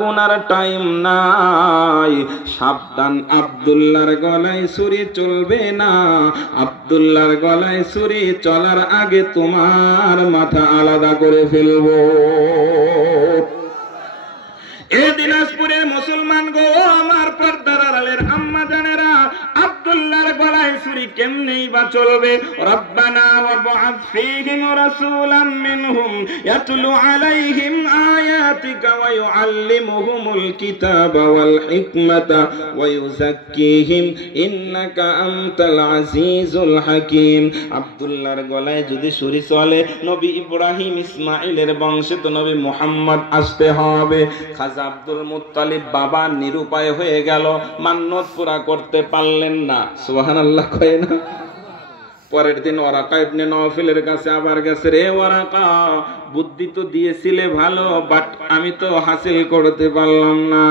গুনার টাইম নাই। সাবধান, আব্দুল্লাহর গলায় ছুরি চলবে না। আব্দুল্লাহর গলায় ছুরি চলার আগে তোমার মাথা আলাদা করে ফেলবো। এই দিনাজপুরের মুসলমান গো, আমার পর্দার আড়ালের আম্মা জানেরা, আব্দুল্লাহর গলায় ছুরি কেমনেই বা চলবে? রব্বানা ওয়াবআথ ফীহিম রাসূলাম মিনহুম ইয়াতলু আলাইহিম আয়াতিকা ওয়া ইউআল্লিমুহুমুল কিতাবা ওয়াল হিকমাতা ওয়া ইউযাক্কিহিম ইন্নাকা আনতাল আজিজুল হাকীম। আব্দুল্লাহর গলায় যদি ছুরি চলে, নবী ইব্রাহিম ইসমাঈলের বংশে তো নবী মুহাম্মদ আসতে হবে। খাজা আব্দুল মুত্তালিব বাবা নিরুপায় হয়ে গেল, মান্নত পুরা করতে পারলেন না। সুবহানাল্লাহ কয় না? পরের দিন ওয়ারাকা ইবনে নওফলের কাছে আবার গেছে, রে ওয়ারাকা, বুদ্ধি তো দিয়েছিলে ভালো, বাট আমি তো হাসিল করতে পারলাম না।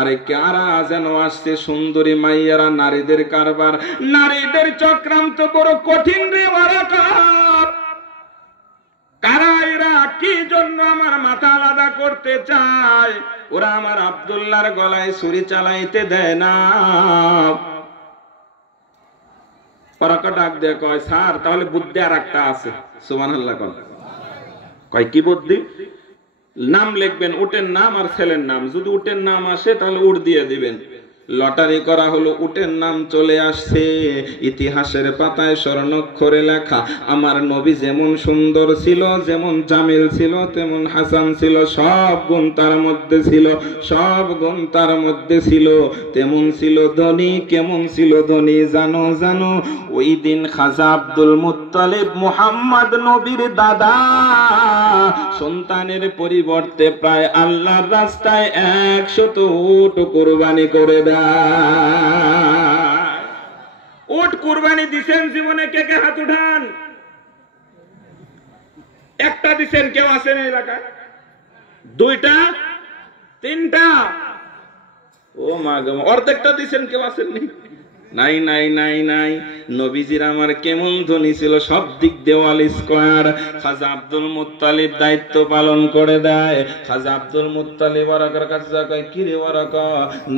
আরে কারা যেন আসছে, সুন্দরী মাইয়ারা, নারীদের কারবার, নারীদের চক্রান্ত বড় কঠিন রে ওয়ারাকা। কারা এরা? কি জন্য আমার মাথা আলাদা করতে চায়? ওরা আমার আব্দুল্লাহর গলায় ছুরি চালাইতে দেয় না। ওরাকা ডাক দিয়ে কয়, স্যার তাহলে বুদ্ধি আর একটা আছে। সুবহানাল্লাহ কয়, কি বুদ্ধি? নাম লিখবেন, উটের নাম আর ছেলের নাম, যদি উটের নাম আসে তাহলে উট দিয়ে দিবেন। লটারি করা হলো, উটের নাম চলে আসছে। ইতিহাসের পাতায় স্বর্ণাক্ষরে লেখা, আমার নবী যেমন সুন্দর ছিল, যেমন জামিল ছিল, তেমন হাসান ছিল, সব গুণ তার মধ্যে ছিল, সব গুণ তার মধ্যে ছিল। তেমন ছিল ধনী, কেমন ছিল ধনী জানো? জানো, ওই দিন খাজা আব্দুল মুত্তালিব মুহাম্মদ নবীর দাদা সন্তানের পরিবর্তে প্রায় আল্লাহর রাস্তায় 100 উট কুরবানি করে দেয়। উট কুরবানি দিছেন জীবনে? কে কে হাত উঠান। একটা দিছেন? কেউ আছেন এই এলাকায়? দুইটা? তিনটা? ও মা গো, অর্ধেকটা দিছেন, কেউ আসেননি? নাই নাই নাই নাই। নবীজির আমার কেমন ধনী ছিল, সব দিক দেওয়াল স্কয়ার। খাজা আব্দুল মুত্তালিব দায়িত্ব পালন করে দেয়। খাজা আব্দুল মুত্তালিব ওয়ারাকার কাছে কয়, কি রে ওয়ারাকা,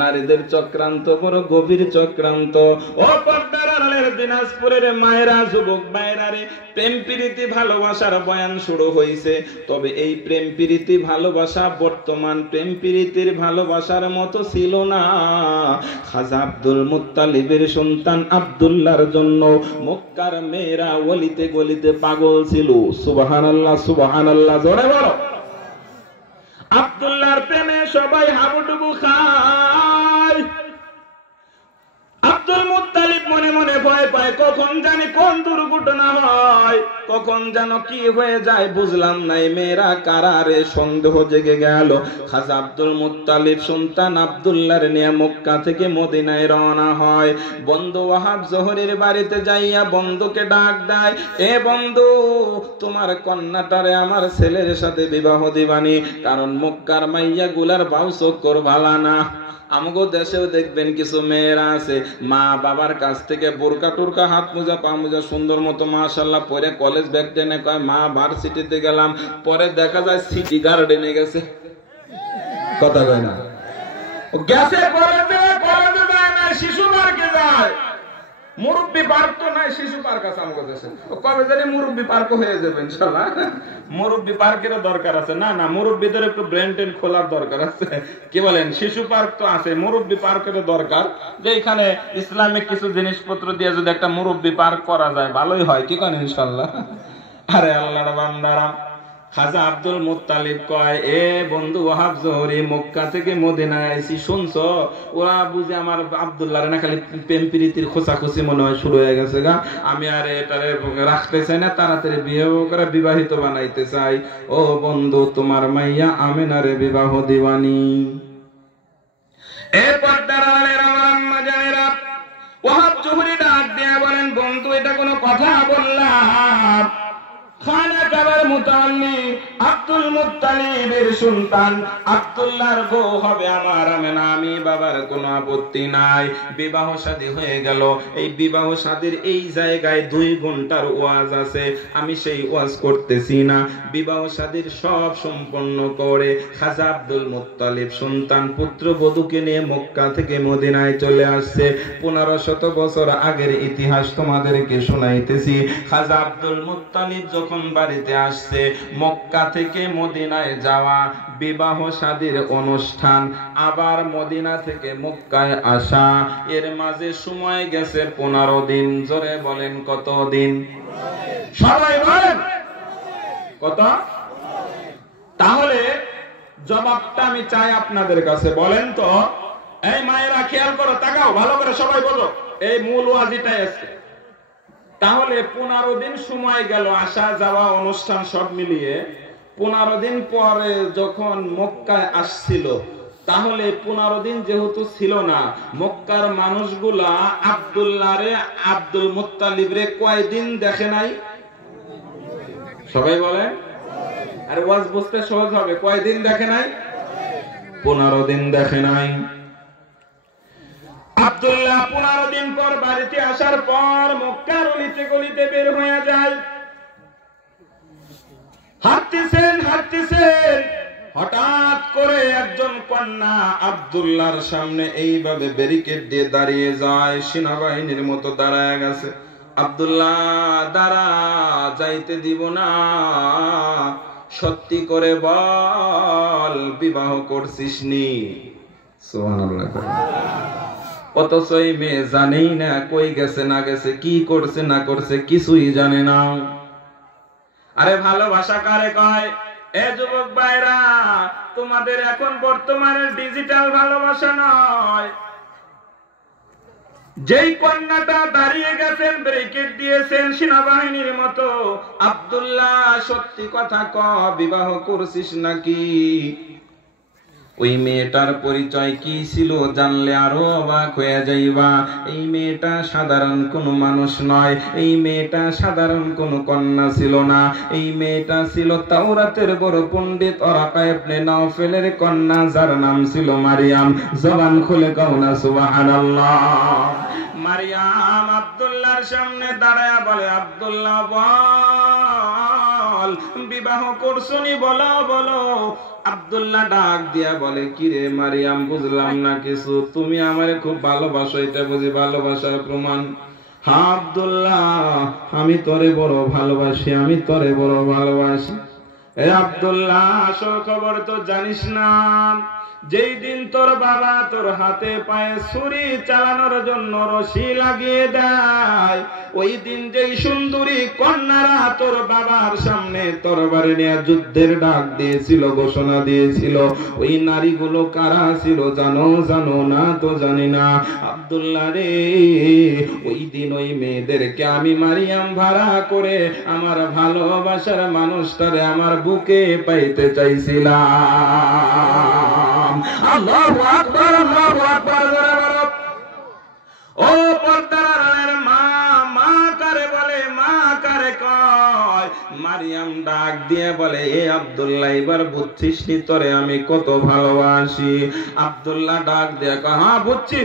নারীদের চক্রান্ত বড় গভীর চক্রান্ত। ও পর্দার আড়ালের দিনাজপুরের মায়েরা, যুবক মায়েরা রে, প্রেম প্রীতি ভালোবাসার বয়ান শুরু হয়েছে। তবে এই প্রেম প্রীতি ভালোবাসা বর্তমান প্রেম প্রীতির ভালোবাসার মতো ছিল না। খাজা আব্দুল মুত্তালিবের সন্তান আব্দুল্লাহর জন্য মক্কার মেয়েরা অলিতে গলিতে পাগল ছিল। সুবহানাল্লাহ সুবহানাল্লাহ, জোরে বলো। আব্দুল্লাহর প্রেমে সবাই হাবুডুবু খায়। আব্দুল মুত্তালিব মনে মনে ভয় পায়, কখন জানি কোন দুর্ঘটনা হয়, কখন যেন কি হয়ে যায়, বুঝলাম নাই। মেয়েরা কারারে সন্দেহ জেগে গেল। খাজা আব্দুল মুত্তালিব সন্তান আব্দুল্লাহর নিয়ে মক্কা থেকে মদিনায় রওনা হয়। বন্ধু ওয়াহাব জোহরের বাড়িতে যাইয়া বন্ধুকে ডাক দেয়, এ বন্ধু, তোমার কন্যাটারে আমার ছেলের সাথে বিবাহ দিবানি, কারণ মক্কার মাইয়া গুলার বাউ চক্কর ভালা না। আমগো দেশেও দেখবেন কিছু মেয়েরা আছে, মা বাবার কাছ থেকে বোরকা টুরকা, হাত মোজা পা মোজা সুন্দর মতো মাশাআল্লাহ পরে কলেজ ব্যাগ টেনে কয়, মা ভার্সিটিতে গেলাম, পরে দেখা যায় সিটি গার্ডেনে গেছে। কথা কয় না? ও গেছে কলেজে, কলেজে যায় না, শিশু পার্কে যায়। মুরব্বি পার্ক তো নাই, শিশু পার্ক আছে আমগো দেশে। কবে জানি মুরব্বি পার্ক হয়ে যাবে ইনশাআল্লাহ। মুরব্বি পার্কের দরকার আছে। না না, মুরব্বিদের একটু ব্রেন টেন খোলার দরকার আছে। কি বলেন? শিশু পার্ক তো আছে, মুরব্বি পার্কের দরকার। যে এখানে ইসলামিক কিছু জিনিসপত্র দিয়ে যদি একটা মুরব্বি পার্ক করা যায় ভালোই হয়। কি করেন ইনশাআল্লাহ? আরে আল্লাহর বান্দারা, খাজা আব্দুল মুত্তালিব কয়, এ বন্ধু ওয়াহাব জোহরি, মক্কা থেকে মদিনায় আইছি, শুনছো? ওরা বুঝে আমার আব্দুল্লাহর না খালি প্রেম প্রীতির খোঁচাখুচি মনে হয় শুরু হয়ে গেছে গা। আমি আর এটারে রাখতে চাই না, তাড়াতাড়ি বিয়ে করে বিবাহিত বানাইতে চাই। ও বন্ধু, তোমার মাইয়া আমেনারে বিবাহ দিবানি। এ পর্দার আড়ালের আমার আম্মা জানেরা, ওয়াহাব জোহরি ডাক দিয়ে বলেন, বন্ধু, এটা কোনো কথা বললাম? খানা মক্কার মুতাওয়াল্লি আব্দুল মুত্তালিবের সন্তান আব্দুল্লাহর বউ হবে আমার আমেনা। আমি বাবার কোনো আপত্তি নাই। বিবাহ শাদী হয়ে গেল। এই বিবাহ শাদীর এই জায়গায় 2 ঘন্টার ওয়াজ আছে, আমি সেই ওয়াজ করতেছি না। বিবাহ শাদীর সব সম্পন্ন করে খাজা আব্দুল মুত্তালিব সন্তান পুত্র বধূকে নিয়ে মক্কা থেকে মদিনায় চলে আসছে। 1500 বছর আগের ইতিহাস তোমাদেরকে শোনাইতেছি। খাজা আব্দুল মুত্তালিব যখন বাড়িতে আসছে, মক্কা থেকে মদিনায় যাওয়া, বিবাহ শাদীর অনুষ্ঠান, আবার মদিনা থেকে মক্কায় আসা, এর মাঝে সময় গেছে 15 দিন। জোরে বলেন কত দিন? সবাই বলেন কত? তাহলে জবাবটা আমি চাই আপনাদের কাছে। বলেন তো, এই মায়েরা খেয়াল করো, তাকাও ভালো করে, সবাই বলো, এই মূল ওয়াজিটাই আছে। তাহলে 15 দিন সময় গেল, আসা যাওয়া অনুষ্ঠান সব মিলিয়ে 15 দিন পরে যখন মক্কায় আসছিল, তাহলে 15 দিন যেহেতু ছিল না, মক্কার মানুষগুলা আব্দুল্লাহরে আব্দুল মুত্তালিবরে কয়দিন দেখে নাই? সবাই বলেন, আর ওয়াজ বুঝতে সহজ হবে। কয়দিন দেখে নাই? 15 দিন দেখে নাই। আব্দুল্লাহ 15 দিন পর বাড়িতে আসার পর মক্কার অলিতে গলিতে বের হয়ে যায়। হাঁটতেছেন, হঠাৎ করে একজন কন্যা আব্দুল্লাহর সামনে এইভাবে ব্যারিকেড দিয়ে দাঁড়িয়ে যায়, সেনাবাহিনীর মতো দাঁড়ায় গেছে। আব্দুল্লাহ, দাঁড়া, যাইতে দিব না, সত্যি করে বল, বিবাহ করছিস নি? সুবহানাল্লাহ। অথচ এই মেয়ে জানেই না কই গেছে না গেছে, কি করছে না করছে, কিছুই জানে না। আরে ভালোবাসা কারে কয়? এ যুবক ভাইরা, তোমাদের এখন বর্তমানে ডিজিটাল ভালোবাসা নয়। যেই কন্যাটা দাঁড়িয়ে গেছেন, ব্রেকেট দিয়েছেন সেনাবাহিনীর মতো, আব্দুল্লাহ সত্যি কথা ক, বিবাহ করছিস নাকি? ওই মেয়েটার পরিচয় কি ছিল জানলে আরো অবাক হয়ে যাইবা। এই মেয়েটা সাধারণ কোনো মানুষ নয়, এই মেয়েটা সাধারণ কোনো কন্যা ছিল না। এই মেয়েটা ছিল তাওরাতের বড় পণ্ডিত ওরাকা ইবনে নাওফেলের কন্যা, যার নাম ছিল মারিয়াম। জবান খুলে কও না সুবহানাল্লাহ। মারিয়াম আব্দুল্লাহর সামনে দাঁড়ায়া বলে, আব্দুল্লাহ বল, বিবাহ করছনি? বলো বলো। আব্দুল্লাহ ডাক দিয়া বলে, কিরে মারিয়াম, বুঝলাম না কিছু, তুমি আমারে খুব ভালোবাসো, এটা বুঝি ভালোবাসার প্রমাণ? হ্যাঁ আব্দুল্লাহ, আমি তোরে বড় ভালোবাসি, আমি তোরে বড় ভালোবাসি। এ আব্দুল্লাহ, আসল খবর তো জানিস না। যেই দিন তোর বাবা তোর হাতে পায়ে ছুরি চালানোর জন্য রশি লাগিয়ে দেয়, ওই দিন যেই সুন্দরী কন্যারা তোর বাবার সামনে তরবারি নিয়ে যুদ্ধের ডাক দিয়েছিল, ঘোষণা দিয়েছিল, ওই নারীগুলো কারা ছিল জানো? জানো না? তো জানি না। আব্দুল্লাহ রে, ওই দিন ওই মেয়েদেরকে আমি মারিয়াম ভাড়া করে আমার ভালোবাসার মানুষটারে আমার বুকে পাইতে চাইছিলাম। আল্লাহু আকবার, আল্লাহু আকবার। ও পর্দার আড়ালের মা, মা কারে বলে, মা কারে কয়? মারিয়াম ডাক দিয়ে বলে, এ আব্দুল্লাহ, এবার বুঝছিস নি তোরে আমি কত ভালোবাসি? আব্দুল্লাহ ডাক দিয়ে কয়, হ্যাঁ বুঝছি।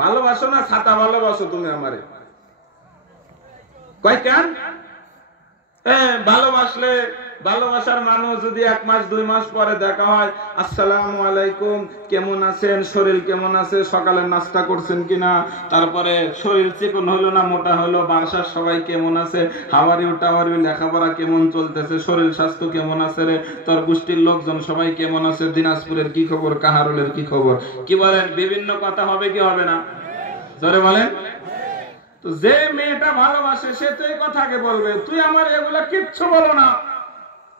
ভালোবাসো না ছাতা ভালোবাসো তুমি আমারে? কয় কেন? ভালোবাসলে, ভালোবাসার মানুষ যদি 1 মাস 2 মাস পরে দেখা হয়, আসসালামু আলাইকুম, কেমন আছেন, শরীর কেমন আছে, সকালে নাস্তা করছেন কিনা, তারপরে শরীর চিকন হলো না মোটা হলো, বাসার সবাই কেমন আছে, হাওয়ারিউ টাওয়ারিউ, লেখাপড়া কেমন চলতেছে, শরীর স্বাস্থ্য কেমন আছে রে, তোর গোষ্ঠীর লোকজন সবাই কেমন আছে, দিনাজপুরের কি খবর, কাহারুলের কি খবর, কি বলেন? বিভিন্ন কথা হবে কি হবে না? জোরে বলেন। তো যে মেয়েটা ভালোবাসে সে তো এই কথাকে বলবে, তুই আমার এগুলা কিচ্ছু বলো না,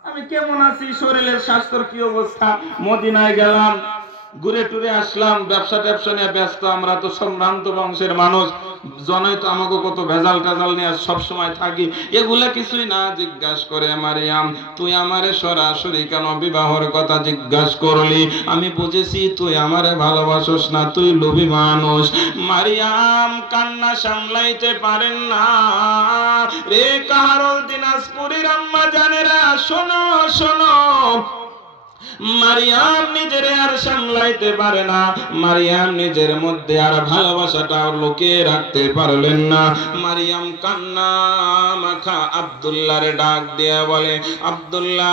আমি কেমন আছি, শরীরের স্বাস্থ্যের কি অবস্থা, মদিনায় গেলাম, ঘুরে টুরে আসলাম, ব্যবসা ট্যাবসা নিয়ে ব্যস্ত, আমরা তো সম্ভ্রান্ত বংশের মানুষ, জনই তো আমাকে কত ভেজাল টাজাল নিয়ে সবসময় থাকি, এগুলা কিছুই না জিজ্ঞাসা করে মারিয়াম তুই আমারে সরাসরি কেন বিবাহর কথা জিজ্ঞাসা করলি? আমি বুঝেছি তুই আমারে ভালোবাসোস না, তুই লোভী মানুষ। মারিয়াম কান্না সামলাইতে পারেন না রে কাহারুল দিনাজপুরের আম্মা জানেরা, শোনো শোনো, মারিয়াম নিজের আর সামলাইতে পারে না, মারিয়াম নিজের মধ্যে আর ভালোবাসাটা লুকিয়ে রাখতে পারলেন না। মারিয়াম কান্না মাখা আব্দুল্লাহর ডাক দিয়ে বলে, আব্দুল্লাহ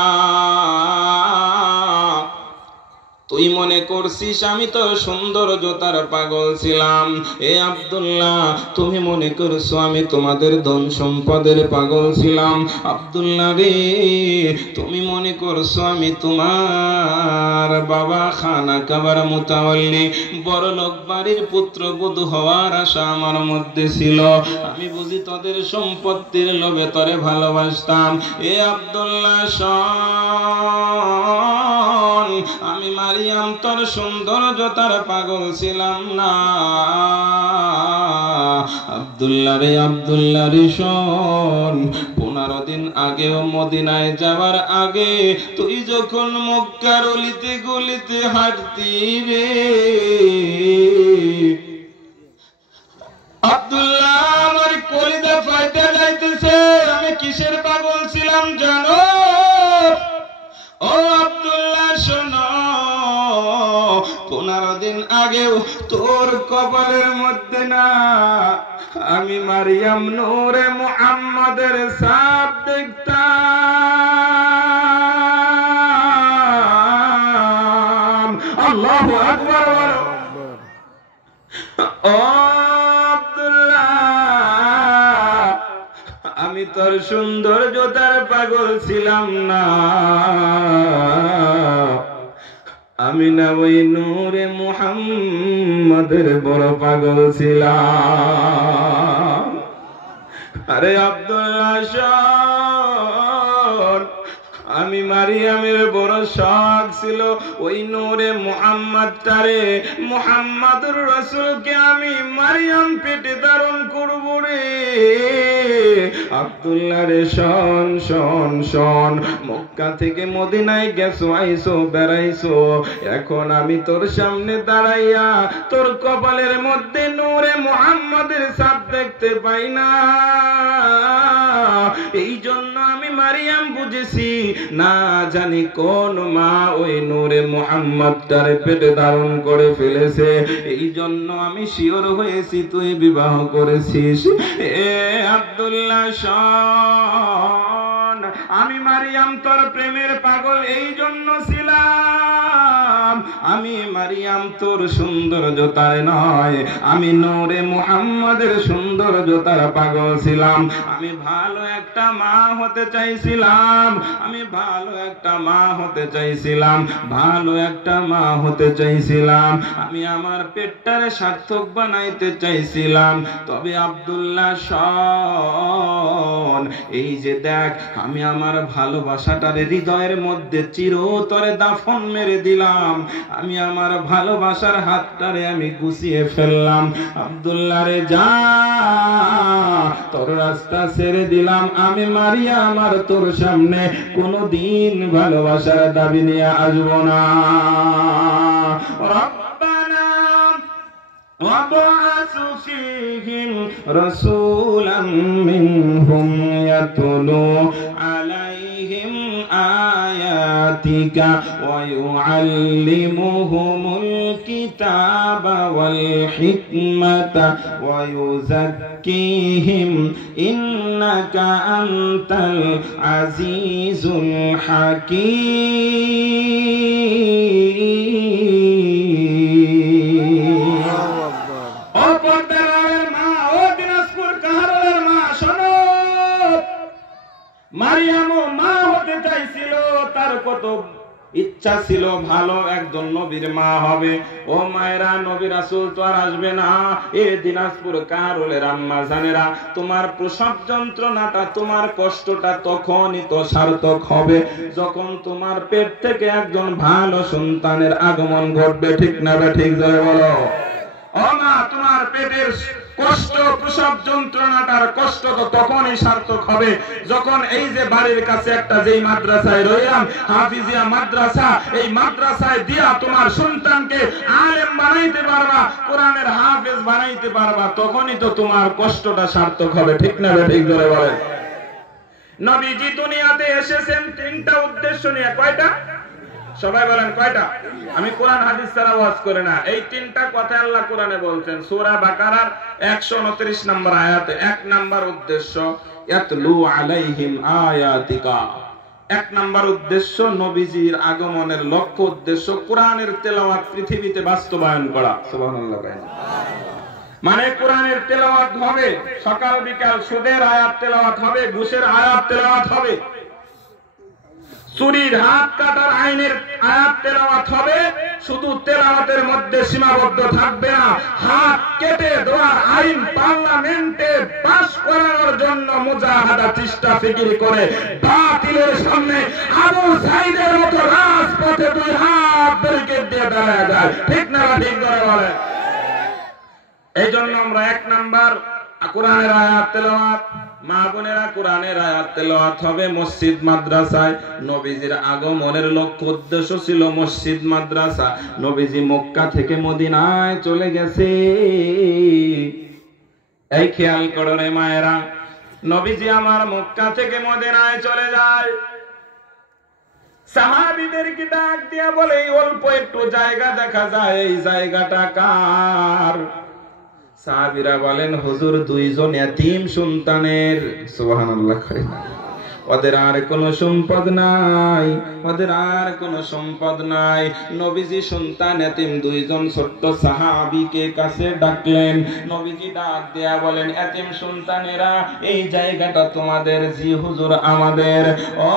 তুই মনে করছিস আমি তো সুন্দর জোতার পাগল ছিলাম? এ আব্দুল্লাহ তুমি মনে করছো আমি তোমাদের ধন সম্পদের পাগল ছিলাম? আব্দুল্লাহ রে তুমি মনে করছো আমি তোমার বাবা খানা কাবার মুতাওয়াল্লি বড় লোক বাড়ির পুত্রবধূ হওয়ার আশা আমার মধ্যে ছিল, আমি বুঝি তোদের সম্পত্তির লোভে তোরে ভালোবাসতাম। এ আব্দুল্লাহ শোন, আমি মারিয়াম তোর সৌন্দর্যতার পাগল ছিলাম না। আব্দুল্লাহ রে শোন, 15 দিন আগেও মদিনায় যাওয়ার আগে তুই যখন মক্কার অলিতে গলিতে হাঁটতি রে আব্দুল্লাহ, আমার কলিজা ফাইটে যাইতেছে। আমি কিসের পাগল ছিলাম জানো? ও আব্দুল্লাহ শোনো, 15 দিন আগেও তোর কপালের মধ্যে না আমি মারিয়াম নূরে মুহাম্মাদের ছাপ দেখতাম। আল্লাহু আকবার। ও আব্দুল্লাহ, আমি তোর সৌন্দর্যতার পাগল ছিলাম না, আমি না ওই নূরে মুহাম্মাদের বড় পাগল ছিলাম। আরে আব্দুল্লাহ শোন, আমি মারিয়ামের বড় শখ ছিল ওই নূরে মুহাম্মাদটারে, মুহাম্মাদুর রাসূলকে আমি মারিয়াম পেটে ধারণ করব রে। আব্দুল্লাহ রে শোন শোন শোন, মক্কা থেকে মদিনায় গেছো, আইছো, বেড়াইছো, এখন আমি তোর সামনে দাঁড়াইয়া তোর কপালের মধ্যে নূরে মুহাম্মাদের ছাপ দেখতে পাই না। এই জন্য আমি মারিয়াম বুঝেছি না জানি কোন মা ওই নূরে মুহাম্মাদটারে পেটে ধারণ করে ফেলেছে, এই জন্য আমি শিওর হয়েছি তুই বিবাহ করেছিস। এ আব্দুল্লাহ শোন, আমি মারিয়াম তোর প্রেমের পাগল এই জন্য ছিলাম, আমি মারিয়াম তোর সৌন্দর্যতার নয়, আমি নূরে মুহাম্মাদের সৌন্দর্যতার পাগল ছিলাম। আমি ভালো একটা মা হতে চাইছিলাম, আমি ভালো একটা মা হতে চাইছিলাম, ভালো একটা মা হতে চাইছিলাম, আমি আমার পেটটারে সার্থক বানাইতে চাইছিলাম। তবে আব্দুল্লাহ শোন, এই যে দেখ আমি আমার ভালোবাসাটারে হৃদয়ের মধ্যে চিরতরে দাফন মেরে দিলাম, আমি আমার ভালোবাসার হাতটারে আমি গুছিয়ে ফেললাম। আব্দুল্লাহ রে যা, তোর রাস্তা ছেড়ে দিলাম, আমি মারিয়া আমার তোর সামনে কোনদিন ভালোবাসার দাবি নিয়ে আসবো না। রব্বানা وَابْعَثْ فِيهِمْ رَسُولًا مِّنْهُمْ يَتْلُو عَلَيْهِمْ آيَاتِكَ وَيُعَلِّمُهُمُ الْكِتَابَ وَالْحِكْمَةَ وَيُزَكِّيهِمْ إِنَّكَ أَنْتَ الْعَزِيزُ الْحَكِيمُ। মারিয়ামও মা হতে চাইছিল, তার কত ইচ্ছা ছিল ভালো একজন নবী নবীজির মা হবে। ও মায়েরা, নবী রাসূল তো আর আসবে না। এ দিনাজপুর কারুলের আম্মা জানেরা, তোমার প্রসব যন্ত্রণাটা, তোমার কষ্টটা তখনই তো সার্থক হবে যখন তোমার পেট থেকে একজন ভালো সন্তানের আগমন ঘটবে। ঠিক না ঠিক জোরে বলো। ও মা, তোমার পেটের কষ্ট, প্রসব যন্ত্রণাটার কষ্ট তো তখনই সার্থক হবে যখন এই যে বাড়ির কাছে একটা যেই মাদ্রাসায় রইলাম, হাফিজিয়া মাদ্রাসা, এই মাদ্রাসায় দিয়া তোমার সন্তানকে আলেম বানাইতে পারবা, কোরআনের হাফেজ বানাইতে পারবা, তখনই তো তোমার কষ্টটা সার্থক হবে। ঠিক না ঠিক জোরে বলেন। নবীজি দুনিয়াতে এসেছেন তিনটা উদ্দেশ্য নিয়ে। কয়টা? সবাই বলেন কয়টা? আমি কোরআন হাদিস ছাড়া ওয়াজ করি না। এই তিনটা কথা আল্লাহ কোরআনে বলছেন। সূরা বাকারার 129 নম্বর আয়াতে 1 নম্বর উদ্দেশ্য, ইয়াতলু আলাইহিম আয়াতিকা। 1 নম্বর উদ্দেশ্য, নবীজির আগমনের লক্ষ্য উদ্দেশ্য কোরআনের তেলাওয়াত পৃথিবীতে বাস্তবায়ন করা। সুবহানাল্লাহ। মানে কোরআনের তেলাওয়াত হবে সকাল বিকাল, সুদের আয়াত তেলাওয়াত হবে, ঘুষের আয়াত তেলাওয়াত হবে, চুরির হাত কাটার আইনের আয়াত তেলাওয়াত হবে। শুধু তেলাওয়াতের মধ্যে সীমাবদ্ধ থাকবে না, হাত কেটে দেওয়ার আইন পার্লামেন্টে পাস করানোর জন্য মুজাহাদা চেষ্টা ফিকির করে বাতিলের সামনে আবু সাইদের মতো রাজপথে দুই হাত ব্যারিকেড দিয়ে দাঁড়ায় যায়। ঠিক না ঠিক করে বলে। এই জন্য আমরা 1 নাম্বার কোরআনের আয়াত তেলাওয়াত, মা বোনেরা কোরআনের আয়াত তেলাওয়াত হবে মসজিদ মাদ্রাসায়। নবীজির আগমনের লক্ষ্য উদ্দেশ্য ছিল মসজিদ মাদ্রাসা। নবীজি মক্কা থেকে মদিনায় চলে গেছে। এই খেয়াল করো রে মায়েরা, নবীজি আমার মক্কা থেকে মদিনায় চলে যায়। সাহাবীদেরকে ডাক দিয়া বলে, অল্প একটু জায়গা দেখা যায়, এই জায়গাটা কার? সাহাবীরা বলেন, হুজুর, 2 জন এতিম সন্তানের। সুবহানাল্লাহ। ওদের আর কোনো সম্পদ নাই, ওদের আর কোনো সম্পদ নাই। নবীজি সন্তান এতিম 2 জন ছোট্ট সাহাবীকে কাছে ডাকলেন। নবীজি ডাক দেয়া বলেন, এতিম সন্তানেরা, এই জায়গাটা তোমাদের? জি হুজুর, আমাদের। ও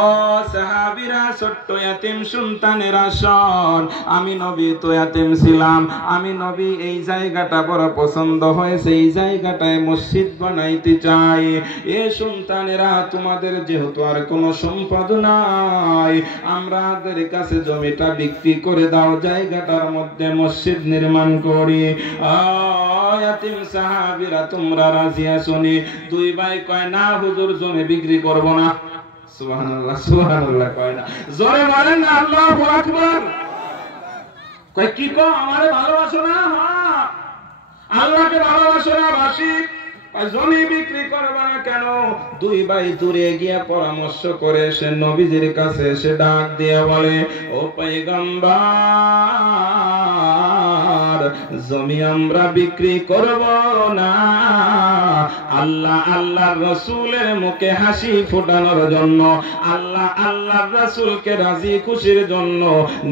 সাহাবীরা, ছোট্ট এতিম সন্তানেরা, শোন, আমি নবী তো এতিম ছিলাম, আমি নবী এই জায়গাটা বড় পছন্দ হয়েছে, এই জায়গাটায় মসজিদ বানাইতে চাই। এ সন্তানেরা, তোমাদের যেহেতু আর কোনো সম্পদ নাই, আমাদের কাছে জমিটা বিক্রি করে দাও, জায়গাটার মধ্যে মসজিদ নির্মাণ করি। এতিম সাহাবীরা, তোমরা রাজি আছোনি? 2 ভাই কয়, না হুজুর, জমি বিক্রি করব না। সুবহানাল্লাহ, সুবহানাল্লাহ কয় না। জোরে বলেন না আল্লাহু আকবার। কয় কি কো, আমারে ভালোবাসো না? হ্যাঁ, আল্লাহকে ভালোবাসো না? বাসি। জমি বিক্রি করবা না কেন? 2 ভাই দূরে গিয়া পরামর্শ করে সে নবীজির কাছে এসে ডাক দিয়ে বলে, ও পয়গম্বর, জমি আমরা বিক্রি করব না। আল্লাহ আল্লাহর রাসূলের মুখে হাসি ফোটানোর জন্য, আল্লাহ আল্লাহর রাসূলকে রাজি খুশির জন্য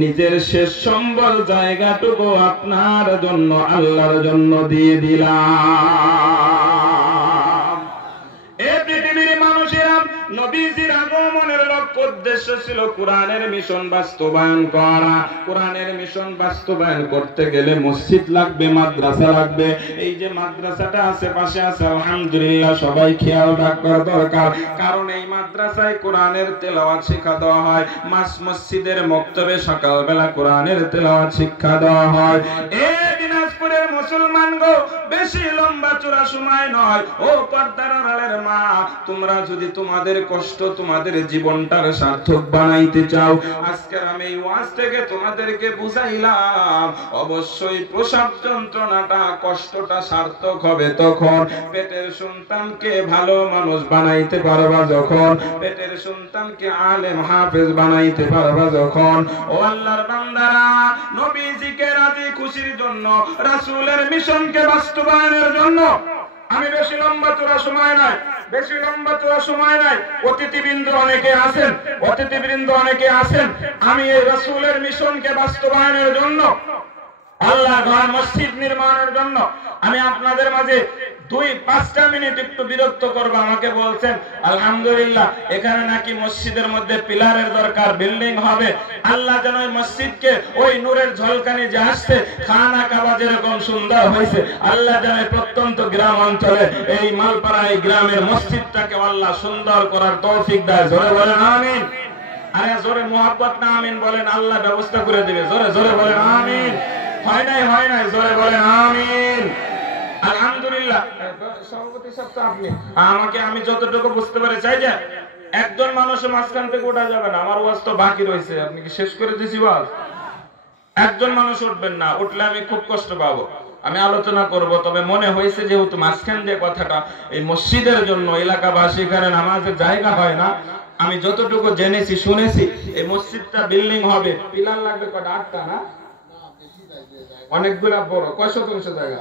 নিজের শেষ সম্বল জায়গাটুকু আপনার জন্য, আল্লাহর জন্য দিয়ে দিলাম। নবীজির আগমনের লক্ষ্য উদ্দেশ্য ছিল কোরআনের মিশন বাস্তবায়ন করা। কোরআনের মিশন বাস্তবায়ন করতে গেলে মসজিদ লাগবে, মাদ্রাসা লাগবে। এই যে মাদ্রাসাটা আশেপাশে আছে, আলহামদুলিল্লাহ, সবাই খেয়াল রাখার দরকার, কারণ এই মাদ্রাসায় কোরআনের তেলাওয়াত শিক্ষা দেওয়া হয়। মসজিদের মক্তবে সকালবেলা কোরআনের তেলাওয়াত শিক্ষা দেওয়া হয়। এই দিনাজপুরের মুসলমান গো, বেশি লম্বা চূড়া সময় নয়। ও পর্দার আড়ালের মা, তোমরা যদি তোমাদের কষ্ট, তোমাদের জীবনটার সার্থক বানাইতে চাও, আজকের আমি এই ওয়াজ থেকে তোমাদেরকে বুঝাইলাম, অবশ্যই প্রসব যন্ত্রণাটা, কষ্টটা সার্থক হবে তখন। পেটের সন্তানকে ভালো মানুষ বানাইতে পারবা যখন, পেটের সন্তানকে আলেম হাফেজ বানাইতে পারবা যখন। ও আল্লাহর বান্দারা, নবীজিকে রাজি খুশির জন্য, রাসূলের মিশনকে বাস্তবায়নের জন্য, আমি বেশি লম্বা চূড়া সময় নাই, বেশি লম্বা চূড়া সময় নাই। অতিথিবৃন্দ অনেকে আছেন, অতিথিবৃন্দ অনেকে আছেন। আমি এই রাসূলের মিশনকে বাস্তবায়নের জন্য আল্লাহ ঘর মসজিদ নির্মাণের জন্য আমি আপনাদের মাঝে 2-5টা মিনিট একটু বিরক্ত করব। আমাকে বলছেন আলহামদুলিল্লাহ এখানে নাকি মসজিদের মধ্যে পিলারের দরকার, বিল্ডিং হবে। আল্লাহ যেন ওই মসজিদকে ওই নূরের ঝলকানি যে আসছে, খানা কাবা যেরকম সুন্দর হয়েছে, আল্লাহ যেন প্রত্যন্ত গ্রাম অঞ্চলে এই মালপাড়া এই গ্রামের মসজিদটাকে আল্লাহ সুন্দর করার তৌফিক দেয়। জোরে বলেন আমিন। আরে জোরে মুহাব্বত না আমিন বলেন, আল্লাহ ব্যবস্থা করে দিবে। জোরে জোরে বলেন আমিন। হয় নাই জোরে বলেন আমিন। আলহামদুলিল্লাহ। সভাপতি সাহেব তো আপনি, আমাকে আমি যতটুকু বুঝতে পারি চাই যে একজন মানুষ মাঝখান থেকে ওঠা যাবে না। আমার ওয়াজ তো বাকি রয়েছে, আপনি কি শেষ করে দিয়েছি ওয়াজ? একজন মানুষ উঠবেন না, উঠলে আমি খুব কষ্ট পাবো। আমি আলোচনা করব, তবে মনে হয়েছে যেহেতু মাঝখান দিয়ে কথাটা এই মসজিদের জন্য, এলাকাবাসী এখানে নামাজের জায়গা হয় না, আমি যতটুকু জেনেছি শুনেছি এই মসজিদটা বিল্ডিং হবে, পিলার লাগবে কটা? 8টা না? অনেকগুলা বড়। কয় শতাংশ জায়গা?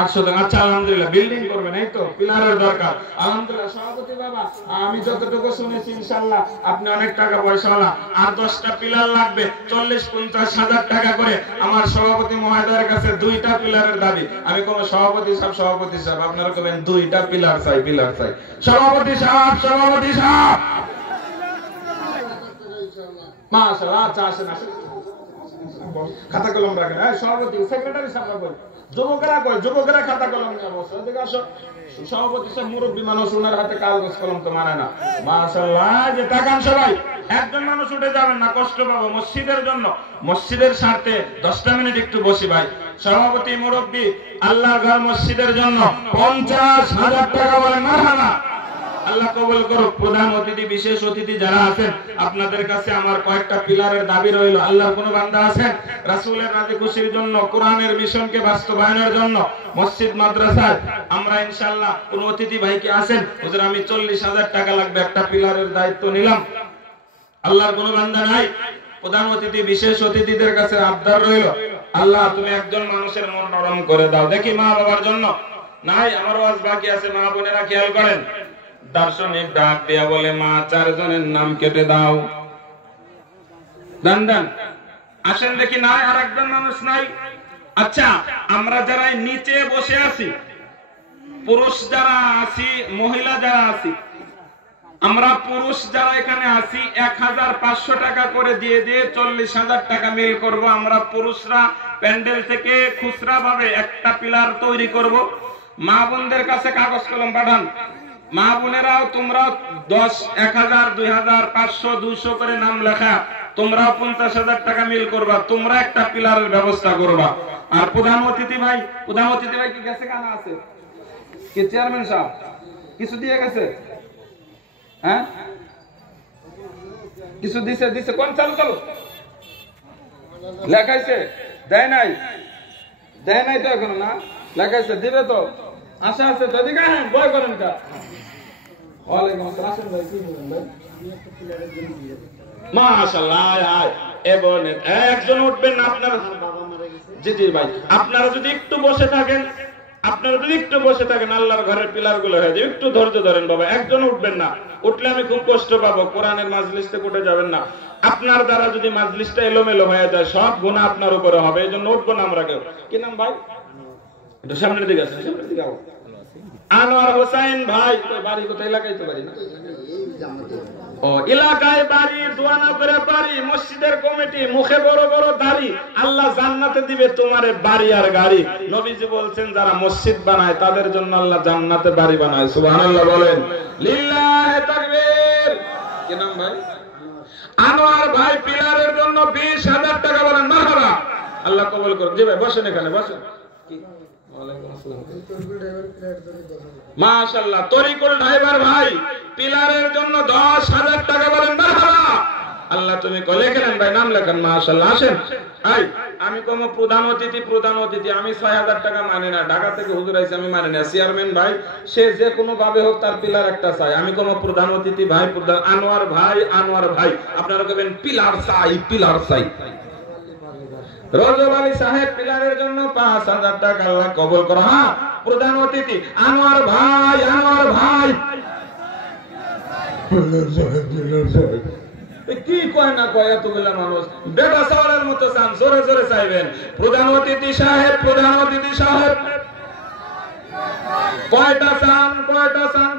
800। আচ্ছা আলহামদুলিল্লাহ বিল্ডিং করবেন, এই তো পিলারের দরকার। আলহামদুলিল্লাহ সভাপতি বাবা, আমি যতটুকু শুনেছি ইনশাআল্লাহ আপনি অনেক টাকা পয়সাওয়ালা, আর 10টা পিলার লাগবে 40-50 হাজার টাকা করে। আমার সভাপতি মহোদয়ের কাছে 2টা পিলারের দাবি। আমি কোন সভাপতি সাহেব আপনারা কবেন 2টা পিলার চাই। সভাপতি সাহেব মাশাআল্লাহ। আচ্ছা আসেন খাতা কলম রাখেন। সভাপতি সেক্রেটারি সাহেব বলেন, যুবকেরা খাতা কলম নিয়ে বসে, এদিকে আসো। সভাপতি সাহেব মুরব্বী মানুষ, ওনার হাতে কাগজ কলম তো মানে না। মাশাআল্লাহ। যে তাকান সবাই, একজন মানুষ উঠে যাবেন না, কষ্ট পাবো। মসজিদের জন্য, মসজিদের স্বার্থে 10টা মিনিট একটু বসি ভাই। সভাপতি মুরব্বী আল্লাহর ঘর মসজিদের জন্য 50,000 টাকা বলেন মারহাবা। আল্লাহ কবুল করুক। প্রধান অতিথি, বিশেষ অতিথি যারা আছেন, আপনাদের কাছে আমার কয়েকটা পিলারের দাবি রইল। আল্লাহর কোন বান্দা আছেন রাসূলের রাজি খুশির জন্য, কোরআনের মিশনকে বাস্তবায়নের জন্য মসজিদ মাদ্রাসায় আমরা ইনশাআল্লাহ কোন অতিথি ভাই কি আছেন? হুজুর আমি 40,000 টাকা লাগবে, একটা পিলারের দায়িত্ব নিলাম। আল্লাহর কোন বান্দা নাই? প্রধান অতিথি, বিশেষ অতিথিদের কাছে আবদার রইল, আল্লাহ তুমি একজন মানুষের মন নরম করে দাও। দেখি মা বাবার জন্য নাই, আমার ওয়াজ বাকি আছে। মা বোনেরা খেয়াল করেন, দার্শনিক ডাক দিয়া বলে মা 4 জনের নাম কেটে দাও। দান আসেন দেখি। নাই, আর একজন মানুষ নাই। আচ্ছা আমরা যারা নিচে বসে আছি, পুরুষ যারা আছি, মহিলা যারা আছি, আমরা পুরুষ যারা এখানে আছি 1500 টাকা করে দিয়ে 40,000 টাকা মিল করব। আমরা পুরুষরা প্যান্ডেল থেকে খুচরা ভাবে একটা পিলার তৈরি করব। মা বোনদের কাছে কাগজ কলম পাঠান। মা বোনেরাও তোমরা 10, 1000, 2000, 500, 200 করে নাম লেখা, তোমরা 50,000 টাকা মিল করবা। তোমরা একটা পিলারের ব্যবস্থা করবা। আর প্রধান অতিথি ভাই কি গেছে? কানা আছে কি? চেয়ারম্যান সাহেব কিছু দিয়ে গেছে? হ্যাঁ কিছু দিছে। কোন চালু লেখাইছে? দেয় নাই তো এখনো না। লেখাইছে, দিবে তো, আশা আছে তো। এদিকে বয় করেন কা। ওয়ালাইকুম আসসালাম। আসেন ভাই, কি বলেন ভাই? মাশাআল্লাহ। একজন উঠবেন না আপনার? জি ভাই, আপনারা যদি একটু বসে থাকেন, আল্লাহর ঘরের পিলার গুলো হয়ে যায়। একটু ধৈর্য ধরেন বাবা, একজন উঠবেন না। উঠলে আমি খুব কষ্ট পাবো। কোরআনের মাজলিস থেকে উঠে যাবেন না। আপনার দ্বারা যদি মাজলিসটা এলোমেলো হয়ে যায়, সব গুনাহ আপনার উপরে হবে। এই জন্য উঠবো না আমরা কেউ। কি নাম ভাই? একটু সামনের দিকে আসেন, সামনের দিকে আও। আনোয়ার হোসেন ভাই। বাড়ি কোথায়? এলাকায় তো বাড়ি না? ও এলাকায় বাড়ি, দোয়ানা করে বাড়ি, মসজিদের কমিটি, মুখে বড় বড় দাড়ি। আল্লাহ জান্নাতে দিবে তোমারে বাড়ি আর গাড়ি। নবীজি বলছেন যারা মসজিদ বানায় তাদের জন্য আল্লাহ জান্নাতে বাড়ি বানায়। সুবহানাল্লাহ বলেন। লিল্লাহি তাকবীর। কি নাম ভাই? আনোয়ার ভাই পিলারের জন্য 20,000 টাকা বলেন মারহাবা। আল্লাহ কবুল করুন। জি ভাই বসেন, এখানে বসেন। মাশাআল্লাহ। তরিকুল ড্রাইভার ভাই পিলারের জন্য 10,000 টাকা বলেন মারহাবা। আল্লাহ তুমি লেখেন ভাই, নাম লেখেন। মাশাআল্লাহ। আসেন। আমি কোন প্রধান অতিথি আমি 6,000 টাকা মানি না। ঢাকা থেকে হুজুর আইছে, আমি মানি না। চেয়ারম্যান ভাই সে যে কোনো ভাবে হোক তার পিলার একটা চাই। আমি কোন প্রধান অতিথি ভাই, আনোয়ার ভাই আপনারা কবেন পিলার চাই। রজব আলী সাহেব পিলারের জন্য 5,000 টাকা আল্লাহ কবুল করো। হ্যাঁ, প্রধান অতিথি আনোয়ার ভাই কি কয় না কয় এতগুলা মানুষ বেটা চাওয়ার মতো চান, জোরে জোরে চাইবেন। প্রধান অতিথি সাহেব, প্রধান অতিথি সাহেব কয়টা চান, কয়টা চান?